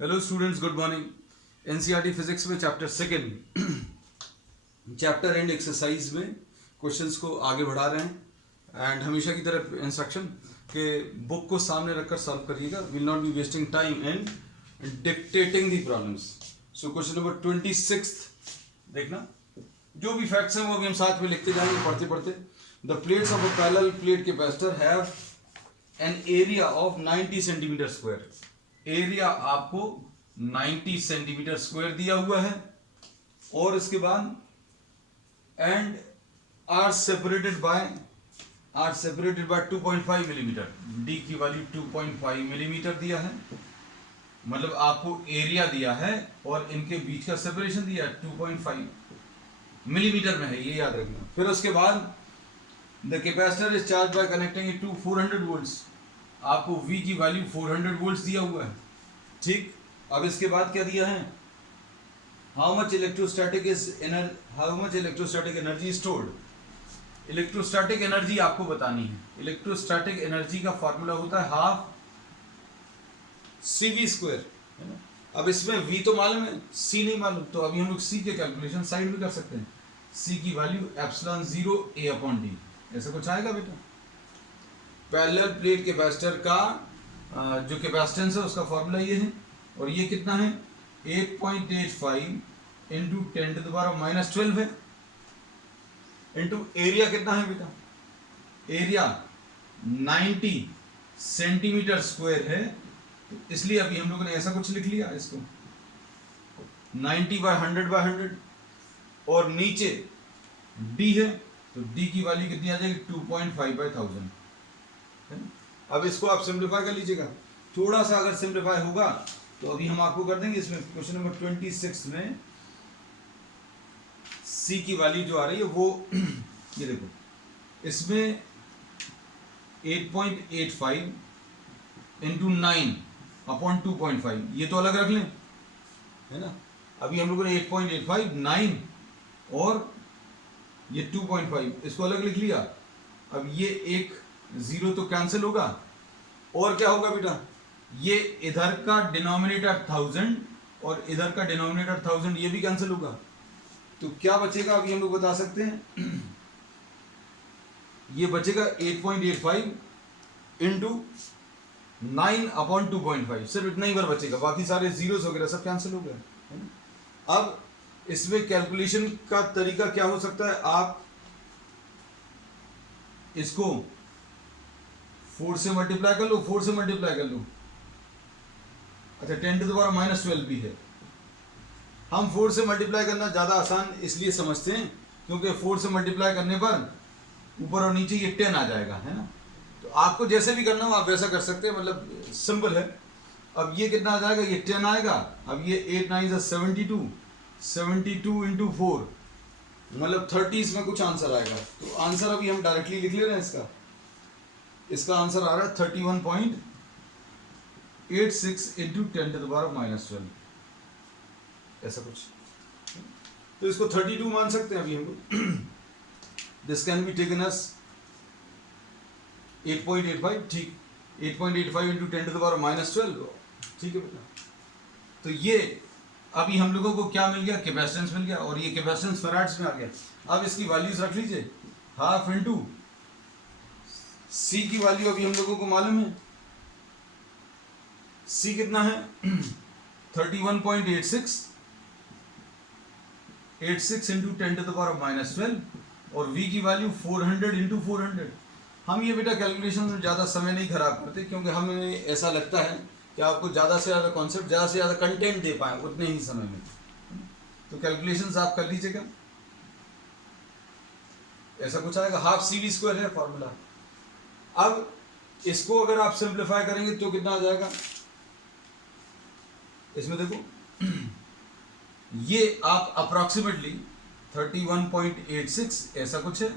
Hello students, good morning. NCERT physics में chapter second chapter and exercise में questions को आगे बढ़ा रहे हैं एंड हमेशा की तरह इंस्ट्रक्शन के बुक को सामने रखकर सॉल्व करिएगा। Will not be wasting time and dictating the problems. So question number 26 देखना, जो भी फैक्ट्स हैं वो अभी हम साथ में लिखते जाएंगे पढ़ते पढ़ते। The plates of a parallel plate capacitor have an area of 90 centimetre square. Area आपको 90 सेंटीमीटर स्क्वायर दिया हुआ है और इसके बाद and are separated by 2.5 millimetre. D की वैल्यू 2.5 मिलीमीटर दिया है, मतलब आपको एरिया दिया है और इनके बीच का सेपरेशन दिया है 2.5 मिलीमीटर में है, ये याद रखना। फिर उसके बाद the capacitor is charge by connecting it to 400 volts. आपको V की वैल्यू 400 वोल्ट्स दिया हुआ है, ठीक। अब इसके बाद क्या दिया है, how much electrostatic energy stored. Electrostatic energy आपको बतानी है। इलेक्ट्रोस्टैटिक एनर्जी का फॉर्मूला होता है हाफ CV स्क्वायर, है ना। अब इसमें V तो मालूम है, C नहीं मालूम, तो अभी हम लोग C के कैलकुलेशन साइड में कर सकते हैं। C की वैल्यू एप्सिलॉन 0 A/D, ऐसा कुछ आएगा बेटा। पैरेलल प्लेट कैपेसिटर का जो कैपेसिटेंस है उसका फॉर्मूला ये है, और ये कितना है 8.85 इंटू 10⁻⁻12 है, इंटू एरिया कितना है बेटा, एरिया 90 सेंटीमीटर स्क्वायर है, तो इसलिए अभी हम लोगों ने ऐसा कुछ लिख लिया इसको 90/100/100, और नीचे D है तो D की वैल्यू कितनी आ जाएगी 2.5/1000। अब इसको आप सिंप्लीफाई कर लीजिएगा, थोड़ा सा अगर सिंप्लीफाई होगा तो अभी हम आपको कर देंगे। इसमें क्वेश्चन नंबर 26 में C की वैल्यू जो आ रही है वो ये देखो, इसमें 8.85 इंटू 9/2.5, ये तो अलग रख लें, है ना। अभी हम लोगों ने 8.85 9 और ये 2.5 इसको अलग लिख लिया। अब ये एक 0 तो कैंसिल होगा, और क्या होगा बेटा, ये इधर का डिनोमिनेटर 1000 और इधर का डिनोमिनेटर 1000 ये भी कैंसिल होगा, तो क्या बचेगा अभी हम लोग बता सकते हैं। ये बचेगा 8.85 इंटू 9/2.5, सिर्फ इतना ही बार बचेगा, बाकी सारे जीरोस वगैरह सब कैंसिल हो गए। अब इसमें कैलकुलेशन का तरीका क्या हो सकता है, आप इसको 4 से मल्टीप्लाई कर लो, 4 से मल्टीप्लाई कर लो। अच्छा 10⁻⁻12 भी है। हम 4 से मल्टीप्लाई करना ज़्यादा आसान इसलिए समझते हैं क्योंकि 4 से मल्टीप्लाई करने पर ऊपर और नीचे ये 10 आ जाएगा, है ना। तो आपको जैसे भी करना हो आप वैसा कर सकते हैं, मतलब सिंपल है। अब ये कितना आ जाएगा, ये 10 आएगा। अब ये 8 9 72 इंटू 4 मतलब 30 में कुछ आंसर आएगा। तो आंसर अभी हम डायरेक्टली लिख ले रहे हैं। इसका आंसर आ रहा है 31.86 इंटू 10⁻⁻12, ऐसा कुछ। तो इसको 32 मान सकते हैं अभी हम लोग। This can be taken as 8.85, ठीक। 8.85 इंटू 10⁻⁻12, ठीक है बेटा। तो ये अभी हम लोगों को क्या मिल गया, कैपेसिटेंस मिल गया, और ये कैपेसिटेंस फैराड्स में आ गया। अब इसकी वैल्यूज रख लीजिए, हाफ इंटू C की वैल्यू अभी हम लोगों को मालूम है, C कितना है 31.86 इंटू 10⁻⁻12, और V की वैल्यू 400 इंटू 400। हम ये बेटा कैलकुलेशन में ज़्यादा समय नहीं खराब करते, क्योंकि हमें ऐसा लगता है कि आपको ज़्यादा से ज़्यादा कॉन्सेप्ट, ज़्यादा से ज़्यादा कंटेंट दे पाए उतने ही समय में। तो कैलकुलेशंस आप कर लीजिएगा, ऐसा कुछ आएगा। हाफ CV स्क्वायर है फॉर्मूला। अब इसको अगर आप सिंप्लीफाई करेंगे तो कितना आ जाएगा, इसमें देखो ये आप अप्रॉक्सीमेटली 31.86 ऐसा कुछ है,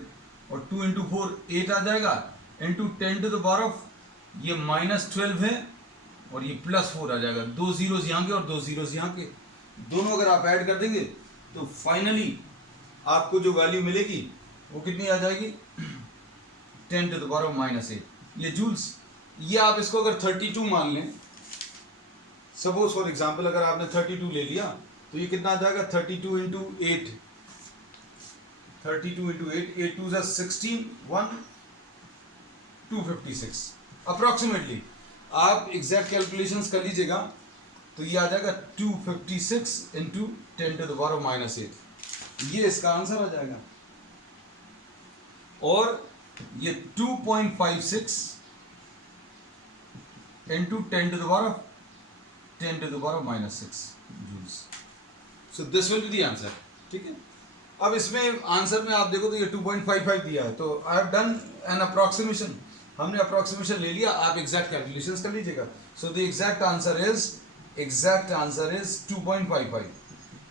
और 2 इंटू 4 8 आ जाएगा, इंटू 10⁻, ये -12 है और ये +4 आ जाएगा। 2 जीरोस यहाँ के और 2 जीरोस यहाँ के, दोनों अगर आप ऐड कर देंगे तो फाइनली आपको जो वैल्यू मिलेगी वो कितनी आ जाएगी 10⁻⁻8, ये जूल्स। ये आप इसको अगर 32 मान लें, सपोज फॉर एग्जांपल अगर आपने 32 ले लिया तो ये कितना आ जाएगा 32 इंटू 8, 32 इंटू 8, 8 2 जा 16, 1 256 अप्रॉक्सीमेटली। आप एग्जैक्ट कैलकुलेशंस कर लीजिएगा तो ये आ जाएगा 256 into 10 to the power minus 8, ये इसका आंसर आ जाएगा। और ये 2.56 into 10 to the power minus 6 joules. So this will be the answer. ठीक है, अब इसमें आंसर में आप देखो तो ये 2.55 दिया है, तो I have done an approximation, हमने अप्रॉक्सीमेशन ले लिया, आप एग्जैक्ट कैलकुलेशंस कर लीजिएगा। So the exact answer is 2.55।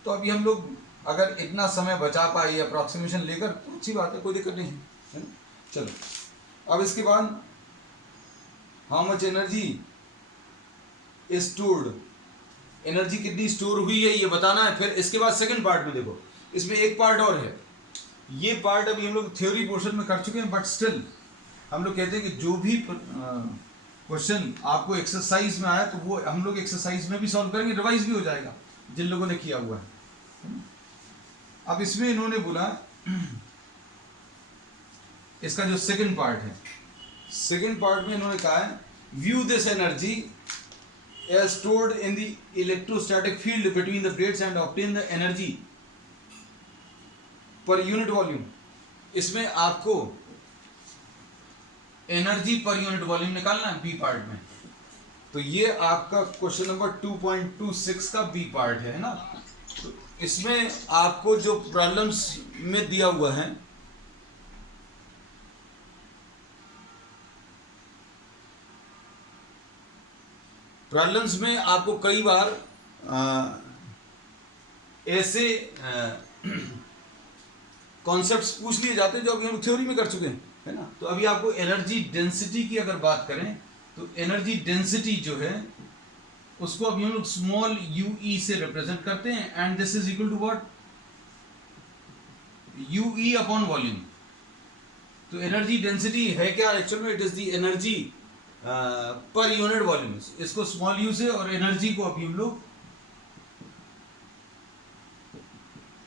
तो अभी हम लोग अगर इतना समय बचा पाए अप्रॉक्सीमेशन लेकर तो अच्छी बात है, कोई दिक्कत नहीं है ना। चलो अब इसके बाद how much energy is stored, energy कितनी स्टोर हुई है ये बताना है। फिर इसके बाद सेकंड पार्ट में देखो, इसमें एक पार्ट और है, ये पार्ट अभी हम लोग थ्योरी पोर्शन में कर चुके हैं, बट स्टिल हम लोग कहते हैं कि जो भी क्वेश्चन आपको एक्सरसाइज में आया तो वो हम लोग एक्सरसाइज में भी सॉल्व करेंगे, रिवाइज भी हो जाएगा जिन लोगों ने किया हुआ है। अब इसमें इन्होंने बोला इसका जो सेकंड पार्ट है, सेकंड पार्ट में इन्होंने कहा है view this energy as stored in the electrostatic field between the plates and obtain the energy per unit volume। इसमें आपको एनर्जी पर यूनिट वॉल्यूम निकालना है बी पार्ट में। तो ये आपका क्वेश्चन नंबर 2.26 का बी पार्ट है ना। तो इसमें आपको जो प्रॉब्लम्स में दिया हुआ है प्रॉब्लम्स में आपको कई बार ऐसे कॉन्सेप्ट्स पूछ लिए जाते हैं जो अभी हम थ्योरी में कर चुके हैं, है ना। तो अभी आपको एनर्जी डेंसिटी की अगर बात करें तो एनर्जी डेंसिटी जो है उसको अभी हम लोग स्मॉल ue से रिप्रेजेंट करते हैं, and this is equal to what, ue upon volume. तो एनर्जी डेंसिटी है क्या एक्चुअल में, it is the energy per unit volume. इसको स्मॉल यू से और एनर्जी को अभी हम लोग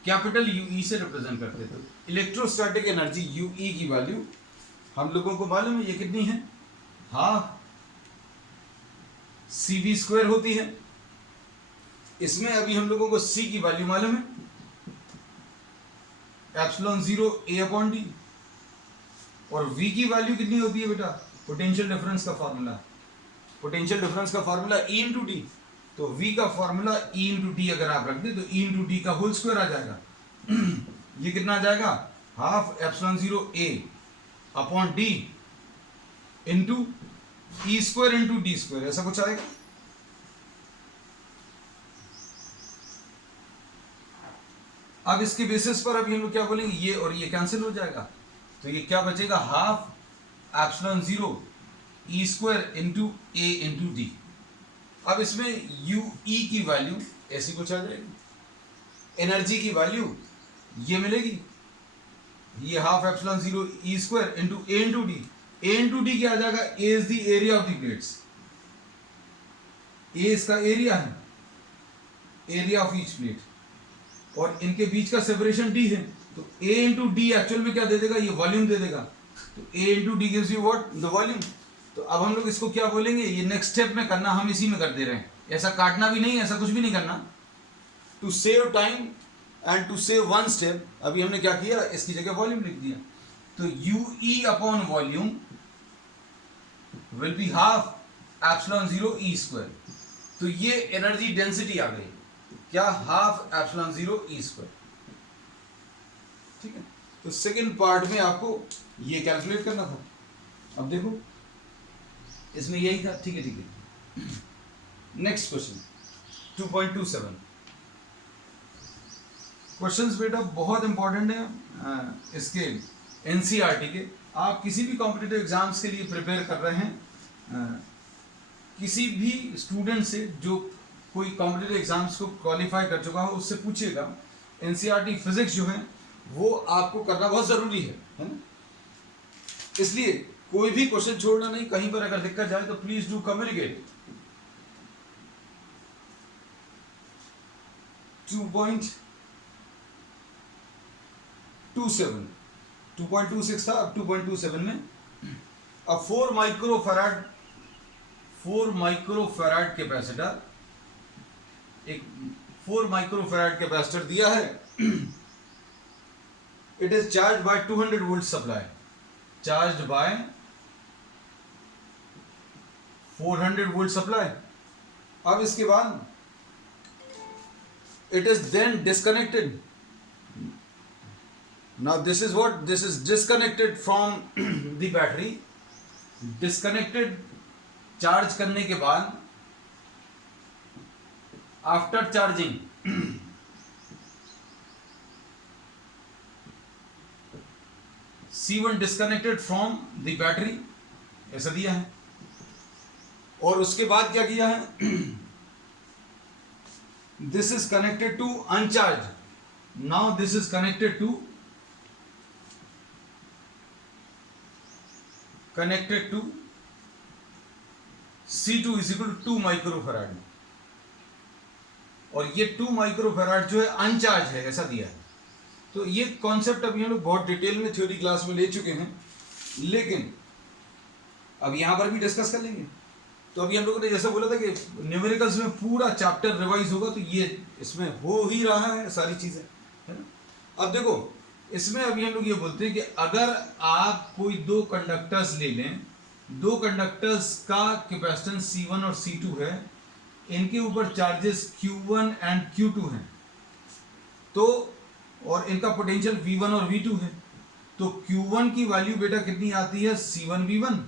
कैपिटल यूई से रिप्रेजेंट करते थे। इलेक्ट्रोस्टैटिक एनर्जी यूई की वैल्यू हम लोगों को मालूम है ये कितनी है, हाफ CV स्क्वायर होती है। इसमें अभी हम लोगों को C की वैल्यू मालूम है एप्सिलॉन 0 A अपॉन D, और V की वैल्यू कितनी होती है बेटा, पोटेंशियल डिफरेंस का फार्मूला, पोटेंशियल डिफरेंस का फार्मूला E इंटू डी। तो V का फार्मूला E इंटू डी अगर आप रख दें तो E इंटू डी का होल स्क्वायर आ जाएगा। ये कितना आ जाएगा, half epsilon 0 A upon D into E square into D square, ऐसा कुछ आएगा। अब इसके बेसिस पर अभी हम लोग क्या बोलेंगे, ये और ये कैंसिल हो जाएगा, तो ये क्या बचेगा, half epsilon 0 E square into A into D. अब इसमें UE की वैल्यू ऐसी कुछ आ जाएगी, एनर्जी की वैल्यू ये मिलेगी, ये half epsilon 0 E square into A into D. A into D क्या आ जाएगा, A is the area of the plates, A इसका एरिया है, एरिया ऑफ ईच प्लेट, और इनके बीच का सेपरेशन D है। तो A इंटू डी एक्चुअल में क्या दे देगा, ये वॉल्यूम दे देगा। तो A into D gives you what, the volume. तो अब हम लोग इसको क्या बोलेंगे, ये नेक्स्ट स्टेप में करना, हम इसी में कर दे रहे हैं, ऐसा काटना भी नहीं, ऐसा कुछ भी नहीं करना। To save time and to save one step अभी हमने क्या किया, इसकी जगह वॉल्यूम लिख दिया। तो UE upon volume will be half epsilon 0 E square. तो ये एनर्जी डेंसिटी आ गई, क्या, हाफ एप्सिलॉन 0 E स्क्वायर। ठीक है, तो सेकंड पार्ट में आपको ये कैलकुलेट करना था। अब देखो इसमें यही था, ठीक है ठीक है। नेक्स्ट क्वेश्चन 2.27 क्वेश्चंस बेटा बहुत इंपॉर्टेंट है इसके NCERT के। आप किसी भी कॉम्पिटिटिव एग्जाम्स के लिए प्रिपेयर कर रहे हैं, किसी भी स्टूडेंट से जो कोई कॉम्पिटिटिव एग्जाम्स को क्वालिफाई कर चुका हो उससे पूछिएगा, NCERT फिजिक्स जो है वो आपको करना बहुत ज़रूरी है ना। इसलिए कोई भी क्वेश्चन छोड़ना नहीं, कहीं पर अगर दिक्कत जाए तो प्लीज़ डू कम्युनिकेट। 2.27 2.26 था, अब 2.27 में अब 4 माइक्रोफैराड कैपेसिटर, एक 4 माइक्रोफैराड कैपेसिटर दिया है. It is charge bye 200 volt supply, charge by 400 volt supply. अब इसके बाद it is then disconnected. Now this is disconnected from the battery. Disconnected, charge करने के बाद after charging C1 disconnected from the battery, ऐसा दिया है. और उसके बाद क्या किया है, this is connected to uncharged. Now this is connected to C2 is equal to 2 microfarad. और ये 2 माइक्रोफैराड जो है अनचार्ज है, ऐसा दिया है. तो ये कॉन्सेप्ट अभी हम लोग बहुत डिटेल में थ्योरी क्लास में ले चुके हैं, लेकिन अब यहां पर भी डिस्कस कर लेंगे. तो अभी हम लोगों ने जैसा बोला था कि न्यूमेरिकल्स में पूरा चैप्टर रिवाइज होगा, तो ये इसमें हो ही रहा है सारी चीजें, है ना. अब देखो इसमें अभी हम लोग ये बोलते हैं कि अगर आप कोई दो कंडक्टर्स ले लें, दो कंडक्टर्स का कैपेसिटेंस C1 और C2 है, इनके ऊपर चार्जेस Q1 एंड Q2 हैं, तो और इनका पोटेंशियल V1 और V2 है, तो Q1 की वैल्यू बेटा कितनी आती है, C1 V1,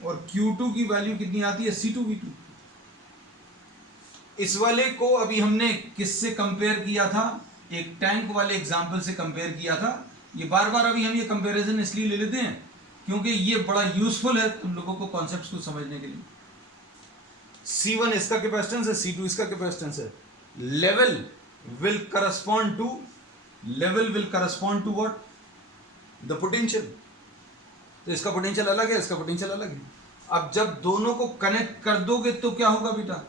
और Q2 की वैल्यू कितनी आती है, C2 V2. इस वाले को अभी हमने किससे कंपेयर किया था, एक टैंक वाले एग्जांपल से कंपेयर किया था. ये बार बार अभी हम ये कंपैरिजन इसलिए ले लेते हैं क्योंकि ये बड़ा यूजफुल है तुम लोगों को कॉन्सेप्ट्स को समझने के लिए. C1 इसका कैपेसिटेंस है, C2 इसका कैपेसिटेंस है. Level will correspond to what, the potential. तो इसका पोटेंशियल अलग है, इसका पोटेंशियल अलग है. अब जब दोनों को कनेक्ट कर दोगे तो क्या होगा बेटा,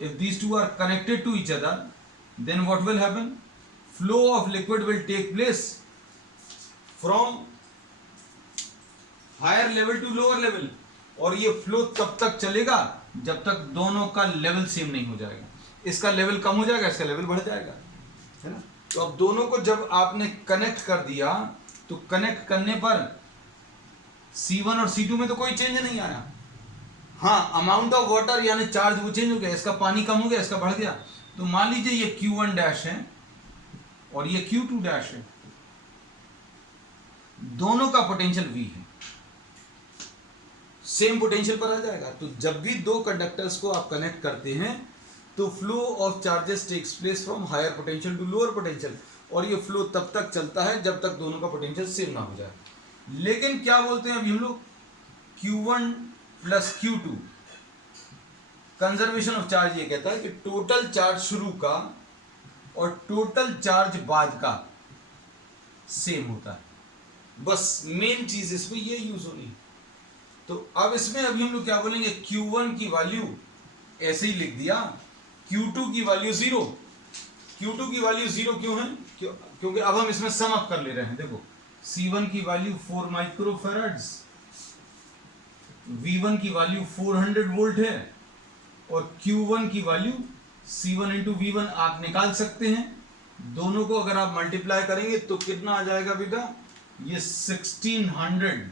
if these two are connected to each other, then what will happen, flow of liquid will take place from higher level to lower level. और ये फ्लो तब तक चलेगा जब तक दोनों का लेवल सेम नहीं हो जाएगा. इसका लेवल कम हो जाएगा, इसका लेवल बढ़ जाएगा, है ना. तो अब दोनों को जब आपने कनेक्ट कर दिया, तो कनेक्ट करने पर C1 और C2 में तो कोई चेंज नहीं आया. हाँ, अमाउंट ऑफ वाटर यानी चार्ज वो चेंज हो गया, इसका पानी कम हो गया, इसका बढ़ गया. तो मान लीजिए ये Q1 डैश है और ये Q2 डैश है, दोनों का पोटेंशियल V है, सेम पोटेंशियल पर आ जाएगा. तो जब भी दो कंडक्टर्स को आप कनेक्ट करते हैं तो flow of charges takes place from higher potential to lower potential, और ये फ्लो तब तक चलता है जब तक दोनों का पोटेंशियल सेम ना हो जाए. लेकिन क्या बोलते हैं अभी हम लोग, Q1 plus Q2, conservation of charge ये कहता है कि टोटल चार्ज शुरू का और टोटल चार्ज बाद का सेम होता है. बस मेन चीज इसमें ये यूज होनी है. तो अब इसमें अभी हम लोग क्या बोलेंगे, Q1 की वैल्यू ऐसे ही लिख दिया, Q2 की वैल्यू 0. Q2 की वैल्यू 0 क्यों है, क्योंकि अब हम इसमें सम अप कर ले रहे हैं. देखो C1 की वैल्यू 4 माइक्रोफैराड्स, V1 की वैल्यू 400 वोल्ट है, और Q1 की वैल्यू C1 इंटू V1 आप निकाल सकते हैं. दोनों को अगर आप मल्टीप्लाई करेंगे तो कितना आ जाएगा बेटा, ये 1600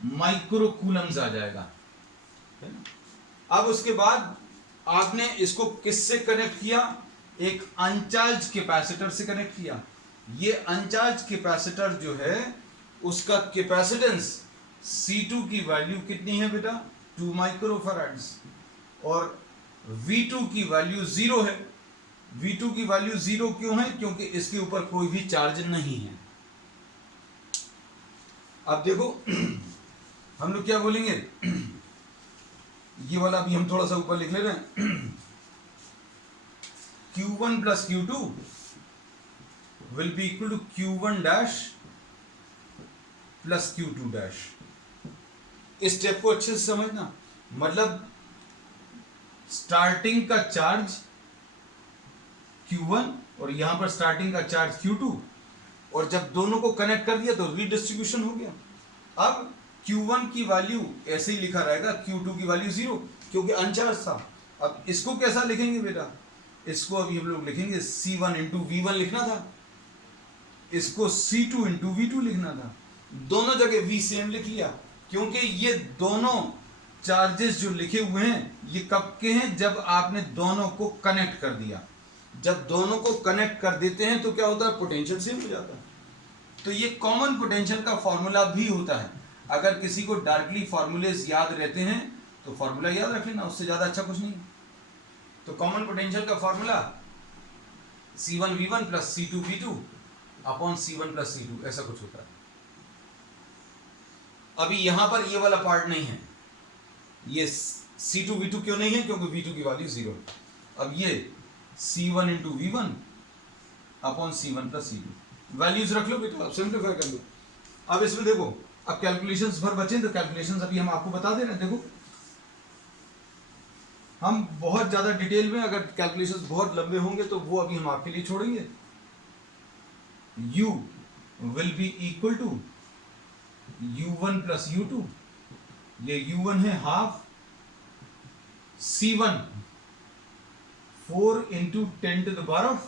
माइक्रोकूलम्स आ जाएगा. अब उसके बाद आपने इसको किससे कनेक्ट किया, एक अनचार्ज कैपेसिटर से कनेक्ट किया. ये अनचार्ज कैपेसिटर जो है उसका कैपेसिटेंस C2 की वैल्यू कितनी है बेटा, 2 माइक्रोफैराड्स, और V2 की वैल्यू 0 है. V2 की वैल्यू 0 क्यों है, क्योंकि इसके ऊपर कोई भी चार्ज नहीं है. अब देखो हम लोग क्या बोलेंगे, ये वाला अभी हम थोड़ा सा ऊपर लिख ले रहे हैं, Q1 plus Q2 will be equal to Q1 dash plus Q2 dash. इस स्टेप को अच्छे से समझना, मतलब स्टार्टिंग का चार्ज Q1 और यहाँ पर स्टार्टिंग का चार्ज Q2, और जब दोनों को कनेक्ट कर दिया तो रीडिस्ट्रीब्यूशन हो गया। अब Q1 की वैल्यू ऐसे ही लिखा रहेगा, Q2 की वैल्यू 0, क्योंकि अनचार्ज था। अब इसको कैसा लिखेंगे बेटा, इसको अभी हम लोग लिखेंगे C1 इंटू V1 लिखना था, इसको C2 इंटू V2 लिखना था। दोनों जगह V सेम लिख लिया, क्योंकि ये दोनों चार्जेस जो लिखे हुए हैं ये कब के हैं, जब आपने दोनों को कनेक्ट कर दिया। जब दोनों को कनेक्ट कर देते हैं तो क्या होता है, पोटेंशियल सेम हो जाता है। तो ये कॉमन पोटेंशियल का फॉर्मूला भी होता है। अगर किसी को डायरेक्टली फॉर्मूलेज याद रहते हैं तो फॉर्मूला याद रख लेना, उससे ज्यादा अच्छा कुछ नहीं। तो कॉमन पोटेंशियल का formula C1V1 plus C2V2 upon C1 plus C2, ऐसा कुछ होता है। अभी यहां पर ये वाला पार्ट नहीं है, ये C2V2 क्यों नहीं है, क्योंकि V2 की वैल्यू 0। अब ये C1 into V1 upon C1 plus C2 values रख लो बेटा, अब सिंप्लीफाई कर लो। अब इसमें देखो, अब कैलकुलेशंस भर बचे तो कैलकुलेशंस अभी हम आपको बता दे रहे हैं। देखो हम बहुत ज्यादा डिटेल में, अगर कैलकुलेशंस बहुत लंबे होंगे तो वो अभी हम आपके लिए छोड़ेंगे। U will be equal to U1 plus U2, ये U1 है half, C1 4 into 10 to the power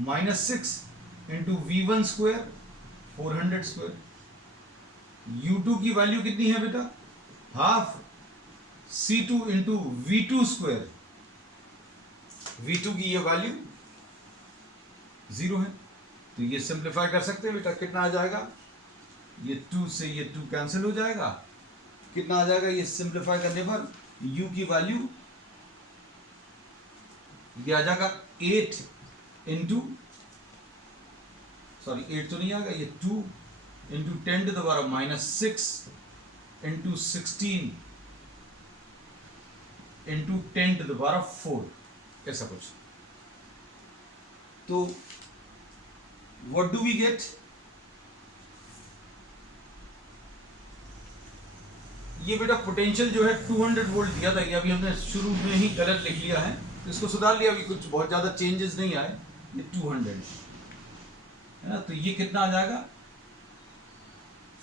minus 6 into V1 square 400 square. U2 की वैल्यू कितनी है बेटा, half C2 into V2 square, V2 की ये वैल्यू 0 है। तो ये सिंप्लीफाई कर सकते हैं बेटा, कितना आ जाएगा, ये 2 से ये 2 कैंसिल हो जाएगा, कितना आ जाएगा, ये सिंप्लीफाई करने पर U की वैल्यू ये आ जाएगा 8 इंटू, सॉरी 8 तो नहीं आएगा, ये 2 into 10 to the power minus 6 into 16 into 10 to the power 4, ऐसा कुछ। तो व्हाट डू वी गेट, ये बेटा पोटेंशियल जो है 200 वोल्ट दिया था, ये अभी हमने शुरू में ही गलत लिख लिया है, तो इसको सुधार लिया, अभी कुछ बहुत ज्यादा चेंजेस नहीं आए, ये 200 है ना। तो ये कितना आ जाएगा,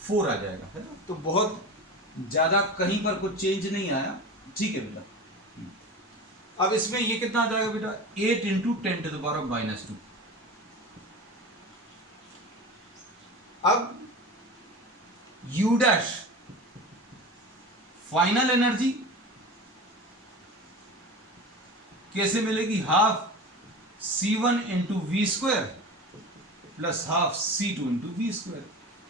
4 आ जाएगा, है ना। तो बहुत ज्यादा कहीं पर कुछ चेंज नहीं आया, ठीक है बेटा। अब इसमें ये कितना आ जाएगा बेटा, 8 into 10 to the power minus 2। अब U डैश फाइनल एनर्जी कैसे मिलेगी, half C1 into V square plus half C2 into V square.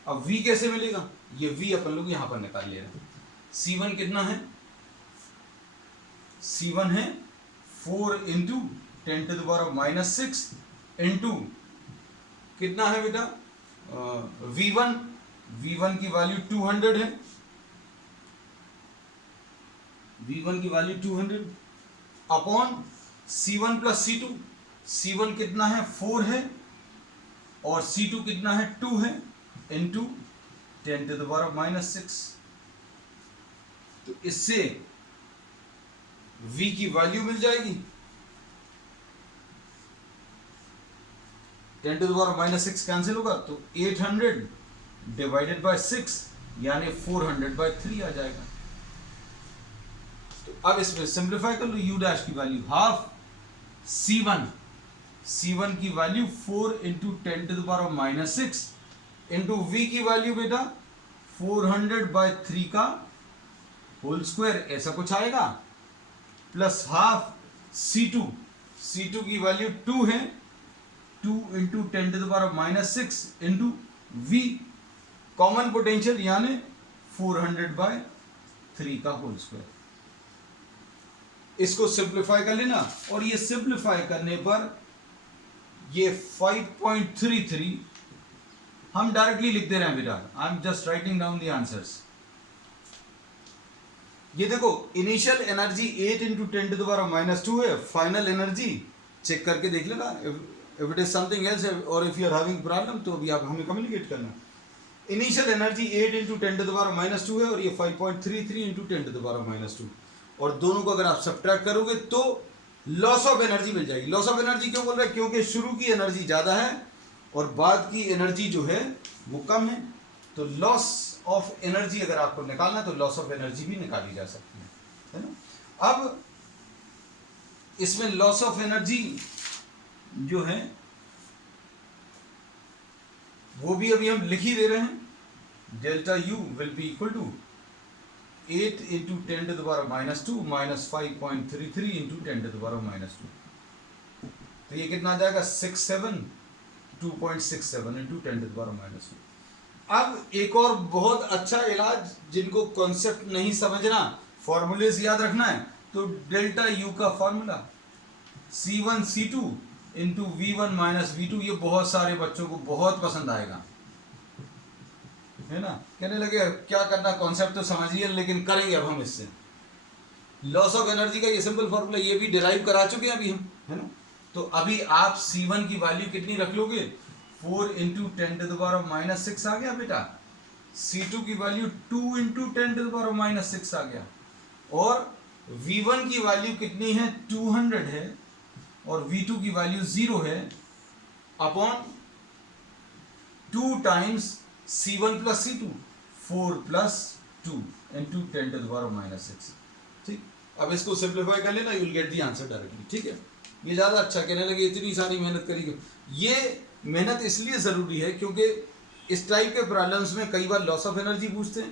अब V कैसे मिलेगा, ये V अपन लोग यहां पर निकाल ले रहे हैं। C1 कितना है, C1 है 4 into 10 to the power minus 6 इंटू कितना है बेटा, V1 की वैल्यू 200 है, V1 की value 200 upon C1 plus C2, C1 कितना है 4 है और C2 कितना है 2 है, into 10 to the power minus 6। तो इससे V की वैल्यू मिल जाएगी 10 to the power minus 6 cancel होगा, तो 800 डिवाइडेड बाय 6 यानी 400 बाय 3 आ जाएगा। तो अब इसमें सिंप्लीफाई कर लो, U डैश की वैल्यू हाफ C1 की value 4 into 10 to the power minus 6 into V की वैल्यू बेटा 400 बाय 3 का होल स्क्वायर, ऐसा कुछ आएगा, प्लस हाफ C2 की वैल्यू 2 है, 2 into 10 to the power minus 6 into V common potential यानी 400 बाय 3 का होल स्क्वायर। इसको सिंप्लीफाई कर लेना, और ये सिंप्लीफाई करने पर ये 5.33 हम डायरेक्टली लिख दे रहे हैं बेटा, I am just writing down the answers. ये देखो initial energy 8 into 10 to the power minus 2 है, फाइनल एनर्जी चेक करके देख लेना, if it is something else और if you are having problem तो अभी आप हमें कम्युनिकेट करना। Initial energy 8 into 10 to the power minus 2 है और ये 5.33 into 10 to the power minus 2, और दोनों को अगर आप सब्ट्रैक्ट करोगे तो लॉस ऑफ एनर्जी मिल जाएगी। लॉस ऑफ एनर्जी क्यों बोल रहे हैं? क्योंकि शुरू की एनर्जी ज़्यादा है और बाद की एनर्जी जो है वो कम है। तो लॉस ऑफ एनर्जी अगर आपको निकालना है तो लॉस ऑफ एनर्जी भी निकाली जा सकती है ना। अब इसमें लॉस ऑफ एनर्जी जो है वो भी अभी हम लिख ही दे रहे हैं। Delta U will be equal to 8 into 10 to the power minus 2 minus 5.33 into 10 to the power minus 2। तो ये कितना आ जाएगा? 2.67 into 10 to the power minus 2। अब एक और बहुत अच्छा इलाज, जिनको कॉन्सेप्ट नहीं समझना, फॉर्मूलेज याद रखना है, तो डेल्टा यू का formula C1 C2 into V1 minus V2, ये बहुत सारे बच्चों को बहुत पसंद आएगा, है ना। कहने लगे क्या करना, कॉन्सेप्ट तो समझिए, लेकिन करेंगे अब हम इससे। लॉस ऑफ एनर्जी का ये सिंपल फॉर्मूला ये भी डिराइव करा चुके हैं अभी हम, है ना। तो अभी आप C1 की वैल्यू कितनी रख लोगे? 4 into 10 to the power minus 6 आ गया बेटा। C2 की value 2 into 10 to the power minus 6 आ गया। और V1 की वैल्यू कितनी है? 200 है। और V2 की वैल्यू 0 है upon 2 times C1 plus C2, 4 plus 2 into 10 to the power minus 6। ठीक, अब इसको सिंप्लीफाई कर लेना, you will get the answer directly. ठीक है, ये ज़्यादा अच्छा। कहने लगे इतनी सारी मेहनत करी। ये मेहनत इसलिए ज़रूरी है क्योंकि इस टाइप के प्रॉब्लम्स में कई बार लॉस ऑफ एनर्जी पूछते हैं,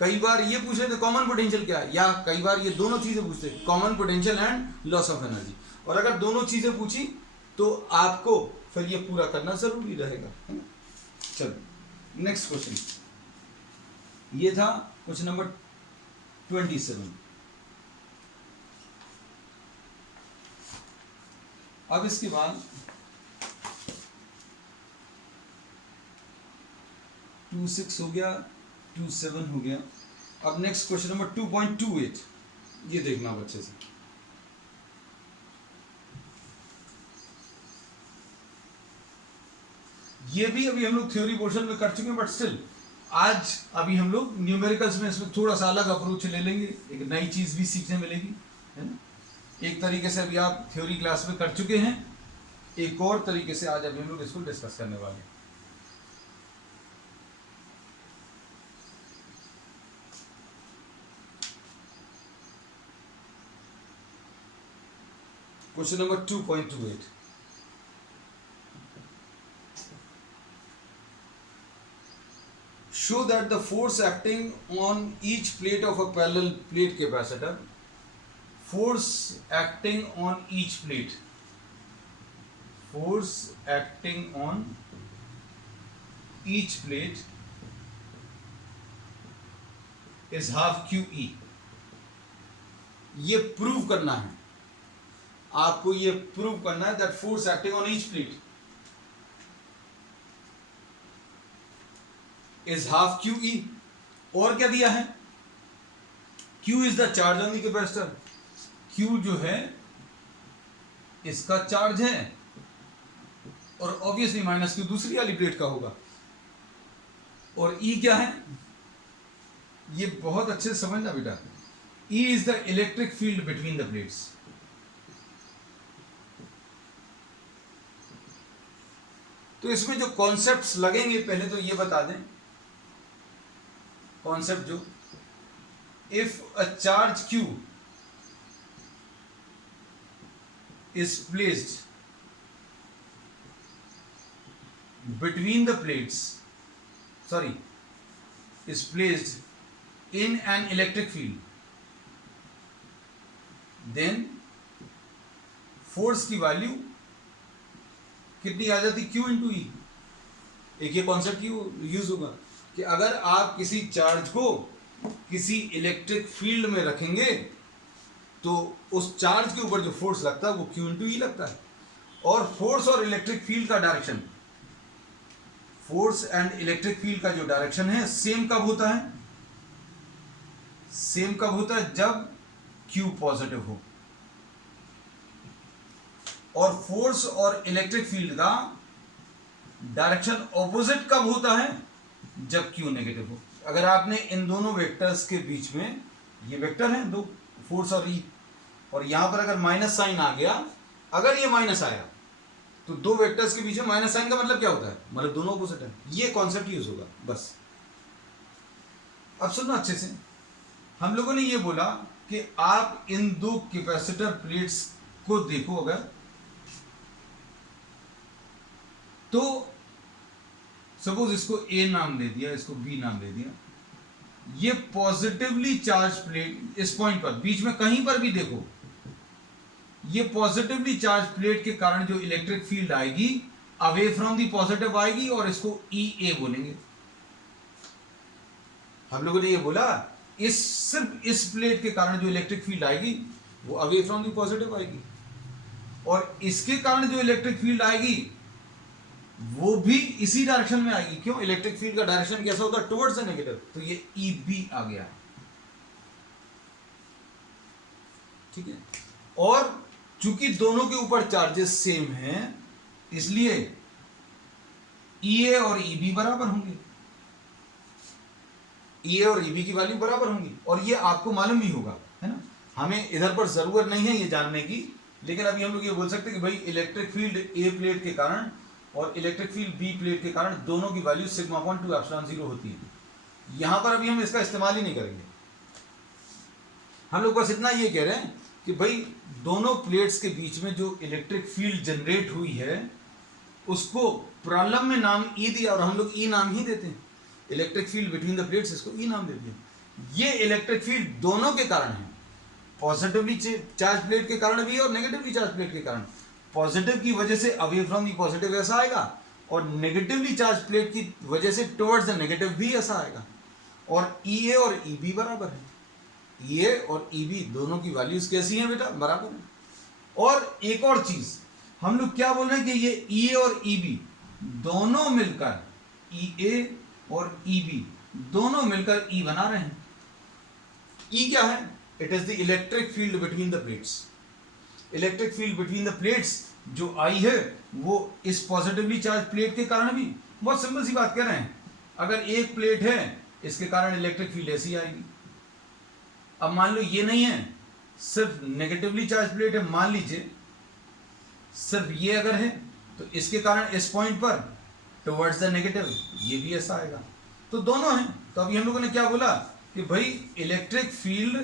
कई बार ये पूछ रहे थे कॉमन पोटेंशियल क्या है, या कई बार ये दोनों चीज़ें पूछते हैं, common potential and loss of energy. और अगर दोनों चीज़ें पूछी तो आपको फिर ये पूरा करना ज़रूरी रहेगा, है ना। चलो नेक्स्ट क्वेश्चन, ये था क्वेश्चन नंबर 27। अब इसके बाद 26 हो गया, 27 हो गया। अब नेक्स्ट क्वेश्चन नंबर 2.28, ये देखना बच्चे से। ये भी अभी हम लोग थ्योरी पोर्शन में कर चुके हैं, बट स्टिल आज अभी हम लोग न्यूमेरिकल्स में इसमें थोड़ा सा अलग अप्रोच ले लेंगे, एक नई चीज भी सीखने मिलेगी, है ना। एक तरीके से अभी आप थ्योरी क्लास में कर चुके हैं, एक और तरीके से आज अभी हम लोग इसको डिस्कस करने वाले हैं। Question number 2.28, show that the force acting on each plate of a parallel plate capacitor, force acting on each plate, force acting on each plate is half QE। ये प्रूव करना है आपको, ये प्रूव करना है that force acting on each plate is half QE। और क्या दिया है? Q is the charge on the capacitor, Q जो है इसका चार्ज है, और ऑब्वियसली माइनस Q दूसरी वाली प्लेट का होगा। और E क्या है? ये बहुत अच्छे से समझना बेटा, E is the electric field between the plates। तो इसमें जो कॉन्सेप्ट्स लगेंगे, पहले तो ये बता दें कॉन्सेप्ट जो, if a charge Q is placed between the plates, sorry, is placed in an electric field, then force की वैल्यू कितनी आ जाती? Q into E। एक ये कॉन्सेप्ट यूज होगा कि अगर आप किसी चार्ज को किसी इलेक्ट्रिक फील्ड में रखेंगे तो उस चार्ज के ऊपर जो फोर्स लगता है वो Q इंटू E लगता है। और फोर्स और इलेक्ट्रिक फील्ड का direction, force and electric field का जो डायरेक्शन है सेम कब होता है? सेम कब होता है? जब Q पॉजिटिव हो। और फोर्स और इलेक्ट्रिक फील्ड का डायरेक्शन ऑपोजिट कब होता है? जब Q नेगेटिव हो। अगर आपने इन दोनों वेक्टर्स के बीच में, ये वेक्टर हैं दो, फोर्स और E, और यहां पर अगर माइनस साइन आ गया, अगर ये माइनस आया तो दो वेक्टर्स के बीच में माइनस साइन का मतलब क्या होता है, मतलब दोनों ऑपोजिट है। ये कॉन्सेप्ट यूज होगा बस। अब सुनना अच्छे से, हम लोगों ने ये बोला कि आप इन दो कैपेसिटर प्लेट्स को देखो अगर, तो सपोज इसको ए नाम दे दिया, इसको बी नाम दे दिया। ये पॉजिटिवली चार्ज प्लेट इस पॉइंट पर, बीच में कहीं पर भी देखो, ये पॉजिटिवली चार्ज प्लेट के कारण जो इलेक्ट्रिक फील्ड आएगी अवे फ्रॉम दी पॉजिटिव आएगी, और इसको ई ए बोलेंगे। हम लोगों ने ये बोला सिर्फ इस प्लेट के कारण जो इलेक्ट्रिक फील्ड आएगी वो अवे फ्रॉम दी पॉजिटिव आएगी, और इसके कारण जो इलेक्ट्रिक फील्ड आएगी वो भी इसी डायरेक्शन में आएगी। क्यों? इलेक्ट्रिक फील्ड का डायरेक्शन कैसा होता है? Towards the negative. तो ये ई बी आ गया, ठीक है। और चूंकि दोनों के ऊपर चार्जेस सेम हैं, इसलिए ई ए और ई बी बराबर होंगे, ई ए और ई बी की वैल्यू बराबर होंगी। और ये आपको मालूम भी होगा, है ना। हमें इधर पर जरूरत नहीं है ये जानने की, लेकिन अभी हम लोग ये बोल सकते हैं कि भाई इलेक्ट्रिक फील्ड ए प्लेट के कारण और इलेक्ट्रिक फील्ड बी प्लेट के कारण दोनों की वैल्यू सिग्मा अपॉन 2 एप्सिलॉन 0 होती है। यहां पर अभी हम इसका इस्तेमाल ही नहीं करेंगे, हम लोग बस इतना ये कह रहे हैं कि भाई दोनों प्लेट्स के बीच में जो इलेक्ट्रिक फील्ड जनरेट हुई है उसको प्रॉब्लम में नाम ई दिया, और हम लोग ई नाम ही देते हैं। Electric field between the plates, इसको ई नाम देते हैं। ये इलेक्ट्रिक फील्ड दोनों के कारण है, पॉजिटिवली चार्ज प्लेट के कारण भी और नेगेटिवली चार्ज प्लेट के कारण। पॉजिटिव की वजह से अवे फ्रॉम दी पॉजिटिव ऐसा आएगा, और नेगेटिवली चार्ज प्लेट की वजह से टुवर्ड्स द नेगेटिव भी ऐसा आएगा। और ई ए और ई बी बराबर है, ई ए और ई बी दोनों की वैल्यूज कैसी हैं बेटा? बराबर है। और एक और चीज हम लोग क्या बोल रहे हैं कि ये ई ए और ई बी दोनों मिलकर, ई ए और ई बी दोनों मिलकर ई बना रहे हैं। ई क्या है? It is the electric field between the plates. Electric field between the plates जो आई है वो इस पॉजिटिवली चार्ज प्लेट के कारण भी, बहुत सिंपल सी बात कह रहे हैं, अगर एक प्लेट है इसके कारण इलेक्ट्रिक फील्ड ऐसी आएगी। अब मान लो ये नहीं है, सिर्फ नेगेटिवली चार्ज प्लेट है, मान लीजिए सिर्फ ये अगर है तो इसके कारण इस पॉइंट पर टुवर्ड्स द नेगेटिव ये भी ऐसा आएगा। तो दोनों हैं। तो अभी हम लोगों ने क्या बोला कि भाई इलेक्ट्रिक फील्ड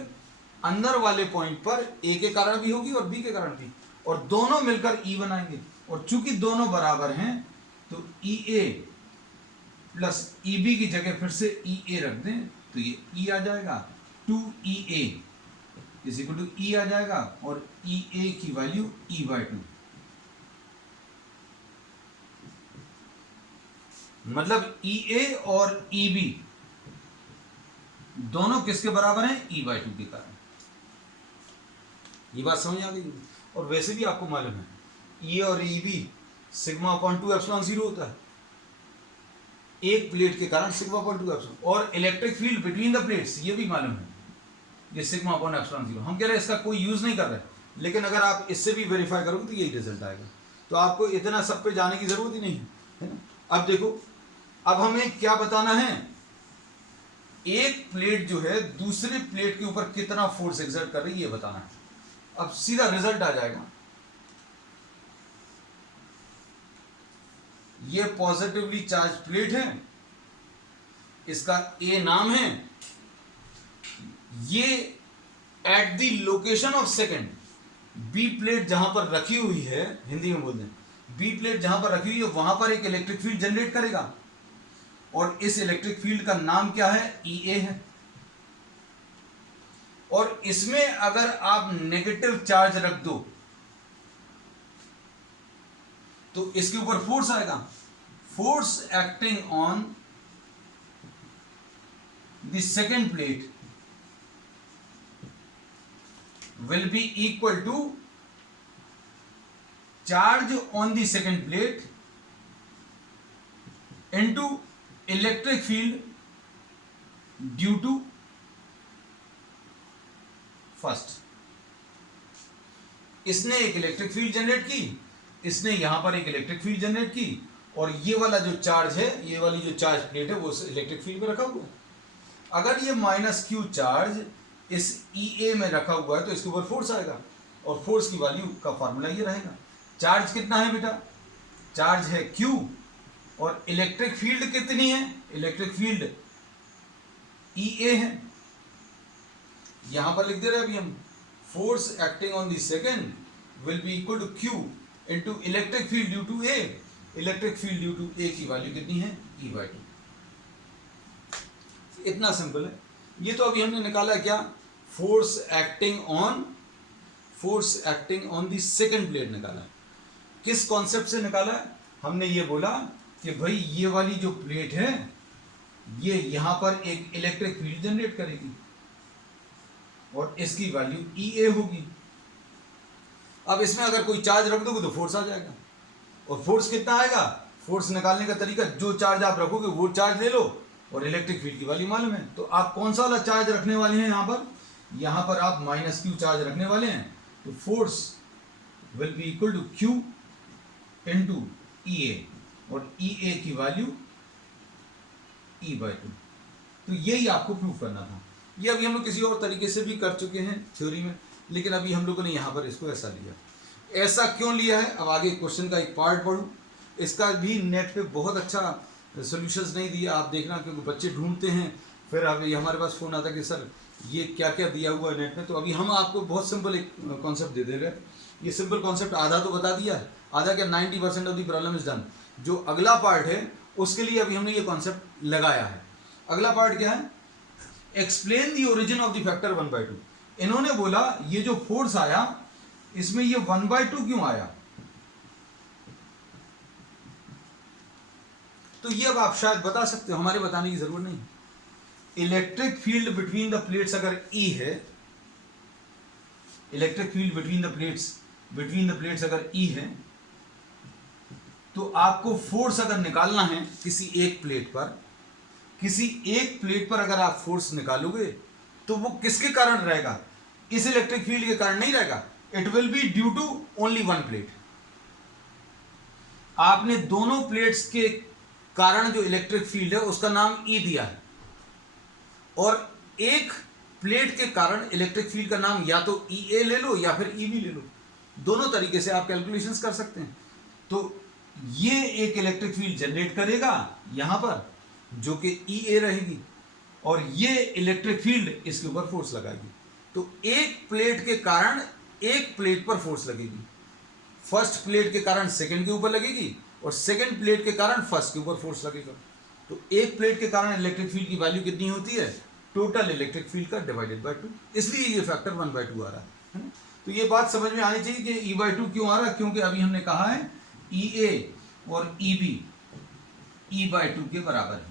अंदर वाले पॉइंट पर ए के कारण भी होगी और बी के कारण भी, और दोनों मिलकर ई बनाएंगे। और चूंकि दोनों बराबर हैं तो ई ए प्लस ई बी की जगह फिर से ई ए रख दें तो ये ई आ जाएगा, 2EA इज इक्वल टू ई आ जाएगा, और ई ए की वैल्यू E/2। मतलब ई ए और ई बी दोनों किसके बराबर हैं? E/2 के कारण। ये बात समझ आ गई। और वैसे भी आपको मालूम है ई ए और E B sigma upon 2 epsilon 0 होता है, एक प्लेट के कारण सिग्मा अपॉन 2 एप्सिलॉन। और electric field between the plates ये भी मालूम है, ये सिग्मा अपॉन एप्सिलॉन 0। हम कह रहे हैं इसका कोई यूज नहीं कर रहे, लेकिन अगर आप इससे भी वेरीफाई करोगे तो यही रिजल्ट आएगा। तो आपको इतना सब पे जाने की जरूरत ही नहीं है ना। अब देखो, अब हमें क्या बताना है, एक प्लेट जो है दूसरे प्लेट के ऊपर कितना फोर्स एक्सर्ट कर रही है ये बताना है। अब सीधा रिजल्ट आ जाएगा। ये पॉजिटिवली चार्ज प्लेट है, इसका ए नाम है, ये at the location of second B plate जहां पर रखी हुई है, हिंदी में बोल दें, बी प्लेट जहां पर रखी हुई है वहां पर एक इलेक्ट्रिक फील्ड जनरेट करेगा, और इस इलेक्ट्रिक फील्ड का नाम क्या है? ई ए है। और इसमें अगर आप नेगेटिव चार्ज रख दो तो इसके ऊपर फोर्स आएगा, force acting on the second plate will be equal to charge on the second plate into electric field due to first। इसने एक इलेक्ट्रिक फील्ड जनरेट की, इसने यहां पर एक इलेक्ट्रिक फील्ड जनरेट की, और ये वाला जो चार्ज है, ये वाली जो चार्ज प्लेट है वो इलेक्ट्रिक फील्ड में रखा हुआ है। अगर ये -q चार्ज इस ई ए में रखा हुआ है तो इसके ऊपर फोर्स आएगा, और फोर्स की वैल्यू का फॉर्मूला ये रहेगा। चार्ज कितना है बेटा? चार्ज है Q, और इलेक्ट्रिक फील्ड कितनी है? इलेक्ट्रिक फील्ड EA है। यहां पर लिख दे रहे हैं अभी हम, force acting on the second will be equal to Q into electric field due to A। Electric field due to A की वैल्यू कितनी है? E/2। इतना सिंपल है। ये तो अभी हमने निकाला क्या? Force acting on the second plate निकाला। किस कॉन्सेप्ट से निकाला? हमने ये बोला कि भाई ये वाली जो प्लेट है ये यहां पर एक इलेक्ट्रिक फील्ड जनरेट करेगी और इसकी वैल्यू EA होगी। अब इसमें अगर कोई चार्ज रख दोगे तो फोर्स आ जाएगा, और फोर्स कितना आएगा? फोर्स निकालने का तरीका, जो चार्ज आप रखोगे वो चार्ज ले लो और इलेक्ट्रिक फील्ड की वैल्यू मालूम है, तो आप कौन सा वाला चार्ज रखने वाले हैं? यहां पर आप -Q चार्ज रखने वाले हैं, तो force will be equal to Q into EA, और EA की वैल्यू E/2। तो यही आपको प्रूफ करना था। ये अभी हम लोग किसी और तरीके से भी कर चुके हैं थ्योरी में, लेकिन अभी हम लोगों ने यहाँ पर इसको ऐसा लिया। ऐसा क्यों लिया है? अब आगे क्वेश्चन का एक पार्ट पढ़ूँ, इसका भी नेट पे बहुत अच्छा सॉल्यूशंस नहीं दिया, आप देखना, क्योंकि बच्चे ढूंढते हैं, फिर अभी हमारे पास फ़ोन आता है कि सर ये क्या क्या दिया हुआ है नेट में। तो अभी हम आपको बहुत सिंपल एक कॉन्सेप्ट दे दे रहे हैं। ये सिंपल कॉन्सेप्ट आधा तो बता दिया है, आधा क्या 90% of the problem is done. जो अगला पार्ट है उसके लिए अभी हमने ये कॉन्सेप्ट लगाया है। अगला पार्ट क्या है? Explain the origin of the factor 1/2। इन्होंने बोला ये जो फोर्स आया इसमें ये 1/2 क्यों आया? तो ये अब आप शायद बता सकते हो, हमारे बताने की जरूरत नहीं। Electric field between the plates अगर E है, electric field between the plates अगर E है, तो आपको फोर्स अगर निकालना है किसी एक प्लेट पर अगर आप फोर्स निकालोगे तो वो किसके कारण रहेगा? इस इलेक्ट्रिक फील्ड के कारण नहीं रहेगा। It will be due to only one plate. आपने दोनों प्लेट्स के कारण जो इलेक्ट्रिक फील्ड है उसका नाम E दिया है, और एक प्लेट के कारण इलेक्ट्रिक फील्ड का नाम या तो EA ले लो या फिर EB ले लो। दोनों तरीके से आप कैलकुलेशंस कर सकते हैं। तो ये एक इलेक्ट्रिक फील्ड जनरेट करेगा यहां पर, जो कि EA रहेगी, और ये इलेक्ट्रिक फील्ड इसके ऊपर फोर्स लगाएगी। तो एक प्लेट के कारण एक प्लेट पर फोर्स लगेगी, फर्स्ट प्लेट के कारण सेकंड के ऊपर लगेगी, और सेकंड प्लेट के कारण फर्स्ट के ऊपर फोर्स लगेगा। तो एक प्लेट के कारण इलेक्ट्रिक फील्ड की वैल्यू कितनी होती है? टोटल इलेक्ट्रिक फील्ड का डिवाइडेड बाय 2, इसलिए ये फैक्टर 1/2 आ रहा है। तो ये बात समझ में आनी चाहिए कि E/2 क्यों आ रहा है, क्योंकि अभी हमने कहा है EA और EB E/2 के बराबर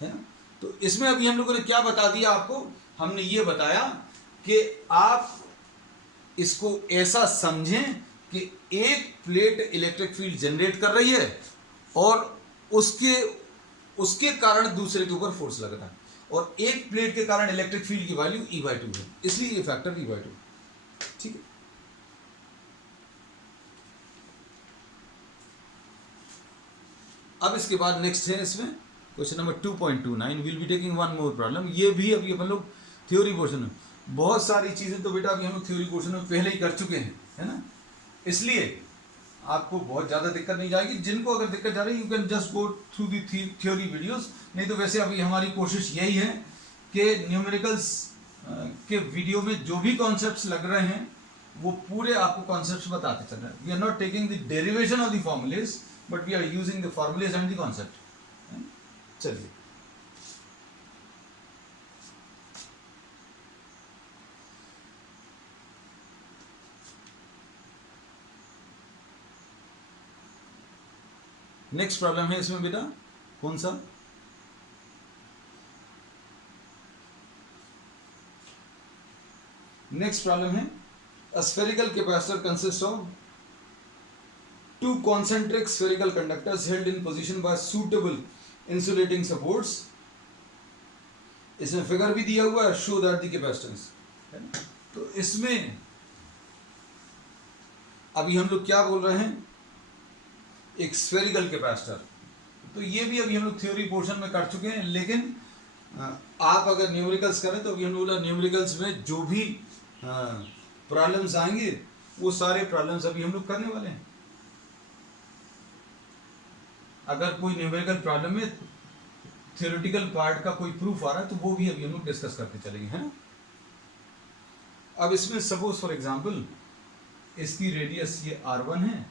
है ना। तो इसमें अभी हम लोगों ने क्या बता दिया आपको? हमने ये बताया कि आप इसको ऐसा समझें कि एक प्लेट इलेक्ट्रिक फील्ड जनरेट कर रही है और उसके कारण दूसरे के ऊपर फोर्स लग रहा है, और एक प्लेट के कारण इलेक्ट्रिक फील्ड की वैल्यू E/2 है, इसलिए ये फैक्टर E/2। ठीक है। अब इसके बाद नेक्स्ट है इसमें question number 2.29। Will be taking one more problem. ये भी अभी अपन लोग थ्योरी पोर्शन में, बहुत सारी चीजें तो बेटा अभी हम लोग थ्योरी पोर्शन में पहले ही कर चुके हैं, है ना, इसलिए आपको बहुत ज़्यादा दिक्कत नहीं जाएगी। जिनको अगर दिक्कत जा रही है, you can just go through the theory videos. नहीं तो वैसे अभी हमारी कोशिश यही है कि न्यूमेरिकल्स के वीडियो में जो भी कॉन्सेप्ट्स लग रहे हैं वो पूरे आपको कॉन्सेप्ट्स बताते चल रहे हैं। We are not taking the derivation of the formulae, but we are using the formulae and the concept. चलिए, नेक्स्ट प्रॉब्लम है इसमें बेटा, कौन सा? नेक्स्ट प्रॉब्लम है, a spherical capacitor consist of two concentric spherical conductors held in position by suitable insulating supports. इसमें figure भी दिया हुआ है, शो दैट द कैपेसिटेंस। तो इसमें अभी हम लोग क्या बोल रहे हैं? एक स्फेरिकल कैपेसिटर। तो ये भी अभी हम लोग थ्योरी पोर्शन में कर चुके हैं, लेकिन आप अगर न्यूमेरिकल्स करें तो अभी हम लोग न्यूमेरिकल्स में जो भी प्रॉब्लम्स आएंगे वो सारे प्रॉब्लम्स अभी हम लोग करने वाले हैं। अगर कोई न्यूमेरिकल प्रॉब्लम में थ्योरेटिकल पार्ट का कोई प्रूफ आ रहा है तो वो भी अभी हम लोग डिस्कस करते चलेंगे, है ना। अब इसमें सपोज फॉर एग्जांपल इसकी रेडियस ये r1 है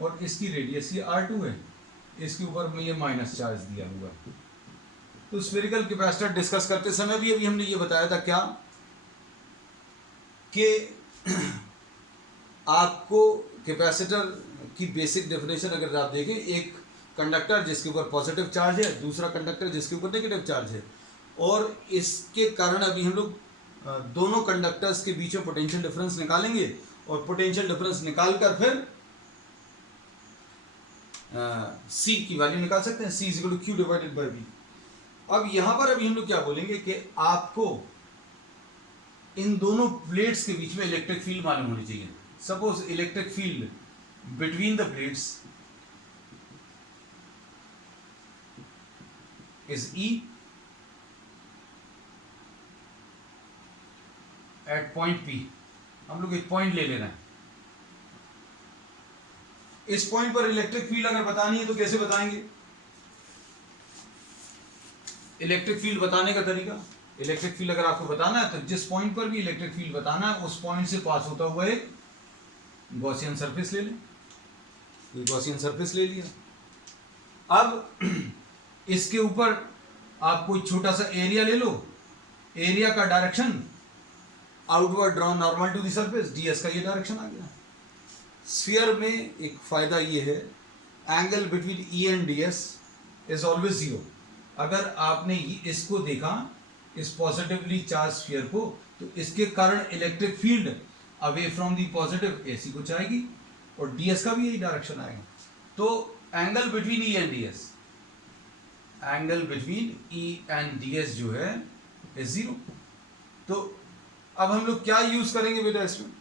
और इसकी रेडियस ये r2 है, इसके ऊपर में ये माइनस चार्ज दिया हुआ है। तो स्फेरिकल कैपेसिटर डिस्कस करते समय भी अभी हमने ये बताया था क्या कि आपको कैपेसिटर की बेसिक डेफिनेशन अगर आप देखें, एक कंडक्टर जिसके ऊपर पॉजिटिव चार्ज है, दूसरा कंडक्टर जिसके ऊपर नेगेटिव चार्ज है, और इसके कारण अभी हम लोग दोनों कंडक्टर्स के बीच में पोटेंशियल डिफरेंस निकालेंगे और पोटेंशियल डिफरेंस निकालकर फिर C की वैल्यू निकाल सकते हैं, C = Q divided by V। अब यहां पर अभी हम लोग क्या बोलेंगे कि आपको इन दोनों प्लेट्स के बीच में इलेक्ट्रिक फील्ड मालूम होनी चाहिए। Suppose electric field between the plates is E at point P। हम लोग एक पॉइंट ले लेना है, इस पॉइंट पर इलेक्ट्रिक फील्ड अगर बतानी है तो कैसे बताएंगे? इलेक्ट्रिक फील्ड बताने का तरीका, इलेक्ट्रिक फील्ड अगर आपको बताना है तो जिस पॉइंट पर भी इलेक्ट्रिक फील्ड बताना है उस पॉइंट से पास होता हुआ एक गॉसियन सरफेस ले लें। ये गॉसियन सरफेस ले लिया। अब इसके ऊपर आप कोई छोटा सा एरिया ले लो, एरिया का direction outward drawn normal to the surface, ds का ये डायरेक्शन आ गया। स्फीयर में एक फायदा ये है, angle between E and ds is always zero. अगर आपने इसको देखा, इस पॉजिटिवली चार्ज स्फीयर को, तो इसके कारण electric field away from the positive AC को जाएगी और ds का भी यही डायरेक्शन आएगा। तो angle between E and ds, angle between E and ds जो है इज जीरो। तो अब हम लोग क्या यूज करेंगे बेटा इसमें?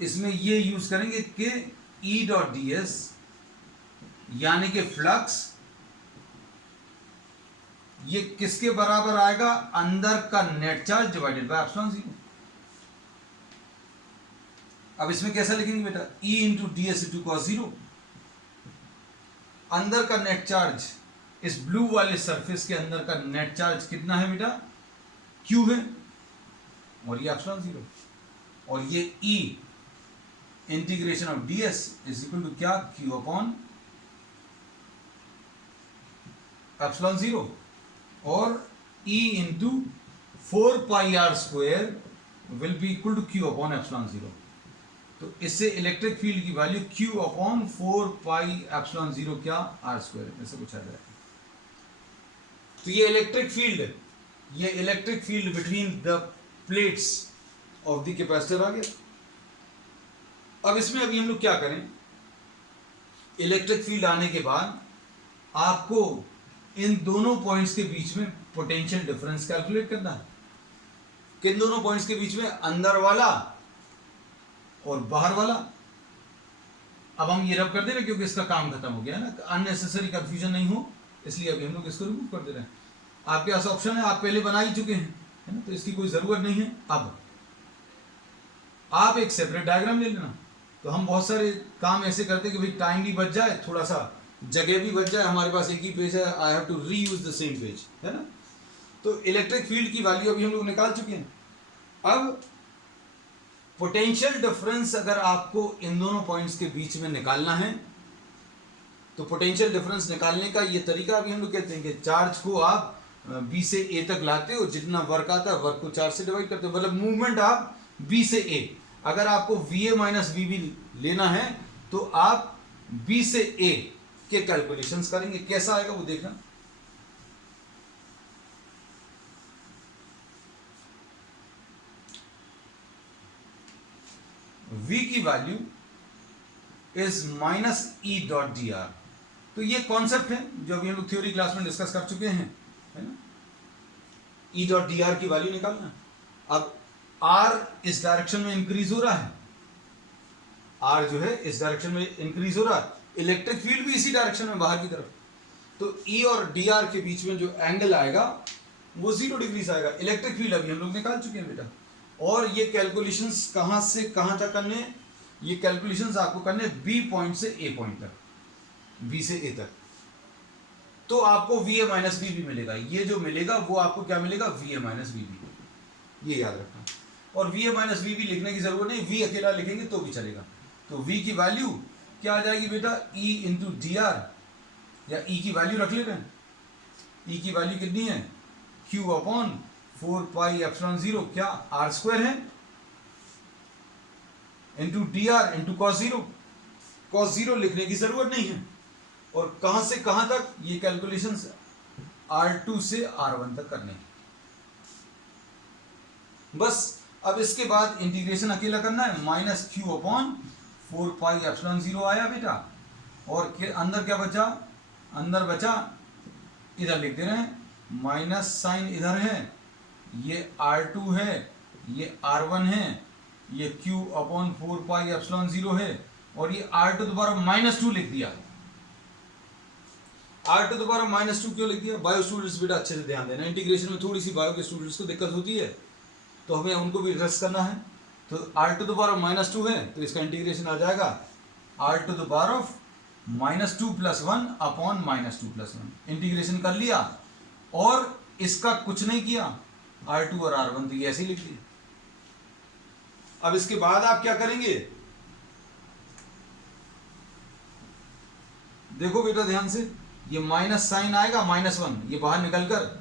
इसमें ये यूज करेंगे कि E डॉट ds यानी कि फ्लक्स ये किसके बराबर आएगा? अंदर का net charge divided by epsilon zero. अब इसमें कैसा लिखेंगे बेटा? E into ds into cos zero. अंदर का नेट चार्ज, इस ब्लू वाले सरफेस के अंदर का नेट चार्ज कितना है बेटा? Q है, और ये एप्सिलॉन जीरो, और ये E integration of ds is equal to क्या? Q अपॉन एप्सिलॉन जीरो, और E into 4πr² will be equal to Q upon epsilon zero. तो इससे इलेक्ट्रिक फील्ड की वैल्यू Q अपॉन 4πε0 क्या? r², ऐसे कुछ आ जाएगा। तो ये electric field between the plates of the capacitor आ गया। अब इसमें अभी हम लोग क्या करें? इलेक्ट्रिक फील्ड आने के बाद आपको इन दोनों पॉइंट्स के बीच में पोटेंशियल डिफरेंस कैलकुलेट करना है। किन दोनों पॉइंट्स के बीच में? अंदर वाला और बाहर वाला। अब हम ये रब कर दे रहे हैं क्योंकि इसका काम खत्म हो गया है ना, अननेसेसरी कंफ्यूजन नहीं हो, इसलिए अभी हम लोग इसको रिमूव कर दे रहे हैं। आपके पास ऑप्शन है, आप पहले बना ही चुके हैं, है ना, तो इसकी कोई जरूरत नहीं है। अब आप एक सेपरेट डायग्राम ले लेना। तो हम बहुत सारे काम ऐसे करते हैं कि भाई टाइम भी बच जाए, थोड़ा सा जगह भी बच जाए, हमारे पास एक ही पेज है, I have to reuse the same page, है ना। तो इलेक्ट्रिक फील्ड की वैल्यू अभी हम लोग निकाल चुके हैं। अब पोटेंशियल डिफरेंस अगर आपको इन दोनों पॉइंट्स के बीच में निकालना है तो पोटेंशियल डिफरेंस निकालने का ये तरीका अभी हम लोग कहते हैं कि चार्ज को आप B से A तक लाते हो, जितना वर्क आता है वर्क को चार्ज से डिवाइड करते हो, मतलब मूवमेंट आप B से A। अगर आपको VA माइनस VB लेना है तो आप B से A के कैलकुलेशंस करेंगे। कैसा आएगा वो देखना। V की value is minus E dot dr। तो ये कॉन्सेप्ट है जो अभी हम लोग थ्योरी क्लास में डिस्कस कर चुके हैं, है ना। E डॉट dr की वैल्यू निकालना है। अब R इस डायरेक्शन में इंक्रीज हो रहा है, R जो है इस डायरेक्शन में इंक्रीज हो रहा है, इलेक्ट्रिक फील्ड भी इसी डायरेक्शन में बाहर की तरफ। तो E और dr के बीच में जो एंगल आएगा वो 0 डिग्री से आएगा। इलेक्ट्रिक फील्ड अभी हम लोग निकाल चुके हैं बेटा। और ये कैलकुलेशंस कहाँ से कहाँ तक करने हैं? ये कैलकुलेशंस आपको करने बी पॉइंट से ए पॉइंट तक, बी से ए तक। तो आपको वी ए माइनस बी भी मिलेगा। ये जो मिलेगा वो आपको क्या मिलेगा? V A minus B B, ये याद रखना। और V A minus B B लिखने की जरूरत नहीं, वी अकेला लिखेंगे तो भी चलेगा। तो वी की वैल्यू क्या आ जाएगी बेटा? ई इंटू डी आर, या ई की वैल्यू रख ले रहे हैं। ई की वैल्यू कितनी है? क्यू अपॉन 4 पाई एप्सिलॉन 0, क्या आर स्क्वायर है, into D R into cos 0। Cos 0 लिखने की जरूरत नहीं है। और कहां से कहां तक? ये कैलकुलेशंस R2 से R1 तक करने हैं बस। अब इसके बाद इंटीग्रेशन अकेला करना है। Minus Q upon 4 pi epsilon 0 आया बेटा। और अंदर क्या बचा? अंदर बचा, इधर लिख दे रहे हैं, माइनस साइन इधर है, ये R2 है, ये R1 है, ये Q अपॉन 4 पाई एप्सिलॉन 0 है, और ये R2 दोबारा -2 लिख दिया। R2 दोबारा -2 क्यों लिख दिया? बायो स्टूडेंट्स बेटा अच्छे से ध्यान देना, इंटीग्रेशन में थोड़ी सी बायो के स्टूडेंट्स को दिक्कत होती है, तो हमें उनको भी एड्रेस करना है। तो R2 दोबारा -2 है, तो इसका इंटीग्रेशन आ जाएगा R2 दोबारा -2 + 1 अपॉन -2 + 1। इंटीग्रेशन कर लिया और इसका कुछ नहीं किया, R2 और R1 तो ये ऐसे ही लिख दिया। अब इसके बाद आप क्या करेंगे? देखो बेटा ध्यान से, ये माइनस साइन आएगा, -1 ये बाहर निकलकर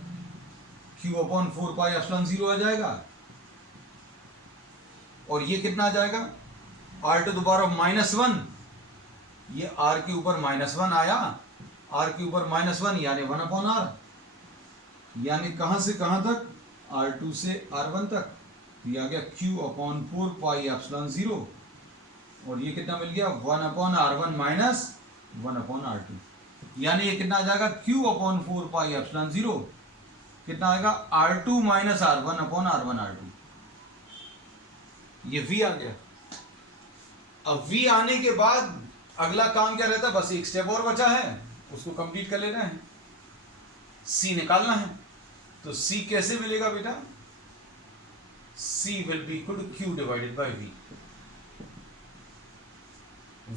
Q अपॉन 4 पाई एप्सिलॉन 0 आ जाएगा। और ये कितना आ जाएगा? R2 दोबारा -1, ये R के ऊपर -1 आया, R के ऊपर -1 यानी 1 अपॉन R, यानी कहां से कहां तक? R2 से R1 तक। तो ये आ गया Q अपॉन 4 पाई एप्सिलॉन 0, और ये कितना मिल गया? 1 upon R1 minus 1 upon R2, यानी ये कितना आ जाएगा? Q अपॉन 4 पाई एप्सिलॉन 0 कितना आएगा? R2 minus R1 upon R1 R2। ये V आ गया। अब V आने के बाद अगला काम क्या रहता है? बस एक स्टेप और बचा है, उसको कंप्लीट कर लेना है, C निकालना है। तो C कैसे मिलेगा बेटा? C will be equal to Q divided by V।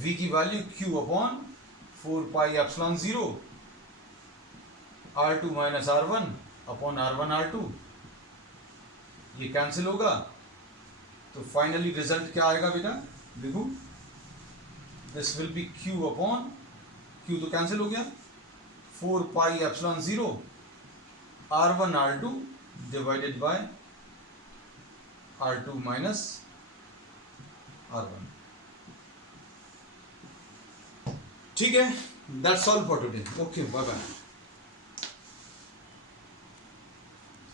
V की value Q upon 4 pi epsilon 0 R2 minus R1 upon R1 R2, ये कैंसिल होगा। तो फाइनली रिजल्ट क्या आएगा बेटा? देखो, this will be Q upon, Q तो कैंसिल हो गया, 4 pi epsilon 0 R1 R2 divided by R2 minus R1। ठीक है, that's all for today. Okay, bye bye.